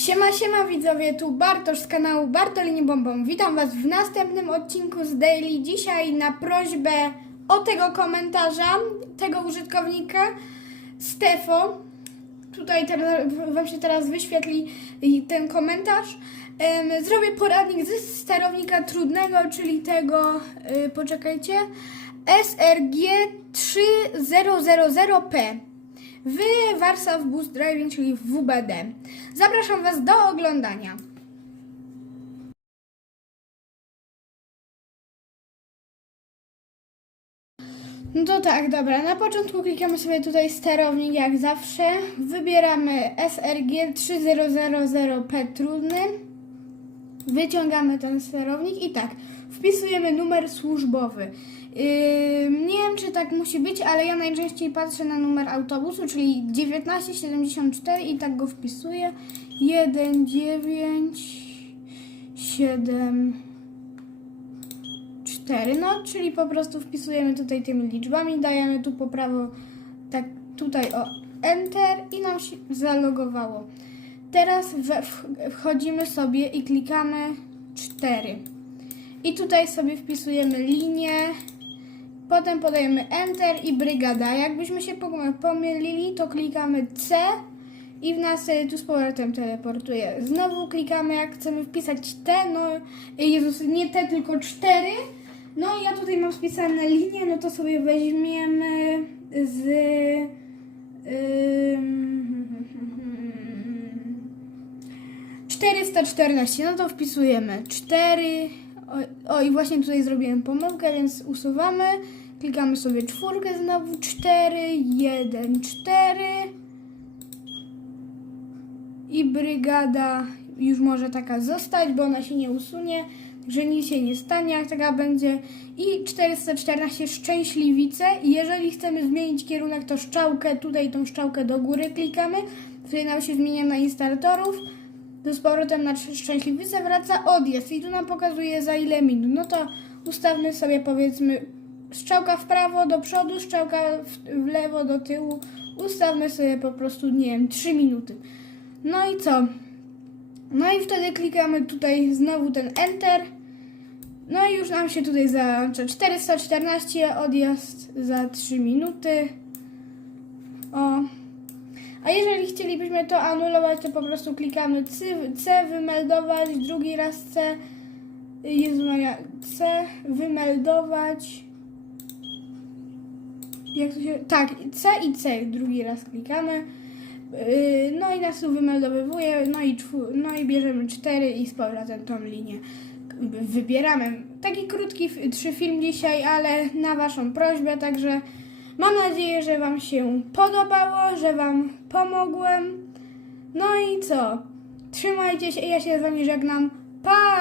Siema, siema widzowie, tu Bartosz z kanału Bartolini Bombą. Witam Was w następnym odcinku z Daily. Dzisiaj na prośbę o tego komentarza, tego użytkownika, Stefo. Tutaj teraz, Wam się teraz wyświetli ten komentarz. Zrobię poradnik ze sterownika trudnego, czyli tego, y, poczekajcie, SRG 3000P w Warsaw Bus Driving, czyli WBD. Zapraszam Was do oglądania. No to tak, dobra. Na początku klikamy sobie tutaj sterownik, jak zawsze. Wybieramy SRG 3000P trudny. Wyciągamy ten sterownik i tak, wpisujemy numer służbowy. Yy, nie wiem, czy tak musi być, ale ja najczęściej patrzę na numer autobusu, czyli 1974 i tak go wpisuję. 1, 9, 7, 4. No, czyli po prostu wpisujemy tutaj tymi liczbami, dajemy tu po prawo, tak tutaj o Enter i nam się zalogowało. Teraz wchodzimy sobie i klikamy 4. I tutaj sobie wpisujemy linię, potem podajemy Enter i brygada. Jakbyśmy się pom- pomylili, to klikamy C i w nas e, tu z powrotem teleportuje. Znowu klikamy, jak chcemy wpisać T, no e, Jezus, nie T, tylko 4. No i ja tutaj mam spisane linie, no to sobie weźmiemy z... 414, no to wpisujemy 4. O, o i właśnie tutaj zrobiłem pomyłkę, więc usuwamy. Klikamy sobie czwórkę znowu 4, 1, 4. I brygada już może taka zostać, bo ona się nie usunie, że nic się nie stanie, jak taka będzie. I 414 szczęśliwice. I jeżeli chcemy zmienić kierunek, to szczałkę, tutaj tą szczałkę do góry klikamy. Wtedy nam się zmienia na instalatorów. To z powrotem na szczęśliwicę wraca odjazd i tu nam pokazuje za ile minut. No to ustawmy sobie powiedzmy strzałka w prawo do przodu, strzałka w, w lewo do tyłu. Ustawmy sobie po prostu, nie wiem, 3 minuty. No i co? No i wtedy klikamy tutaj znowu ten Enter. No i już nam się tutaj załącza 414, odjazd za 3 minuty. O. A jeżeli chcielibyśmy to anulować, to po prostu klikamy C, C wymeldować, drugi raz C. Jezu Maria, C, wymeldować. Jak to się. Tak, C i C drugi raz klikamy. Yy, No i nas tu wymeldowywuje, no i, no i bierzemy cztery i z powrotem tą linię wybieramy. Taki krótki trzy film dzisiaj, ale na Waszą prośbę, także mam nadzieję, że Wam się podobało, że Wam pomogłem. No i co? Trzymajcie się, ja się z Wami żegnam. Pa!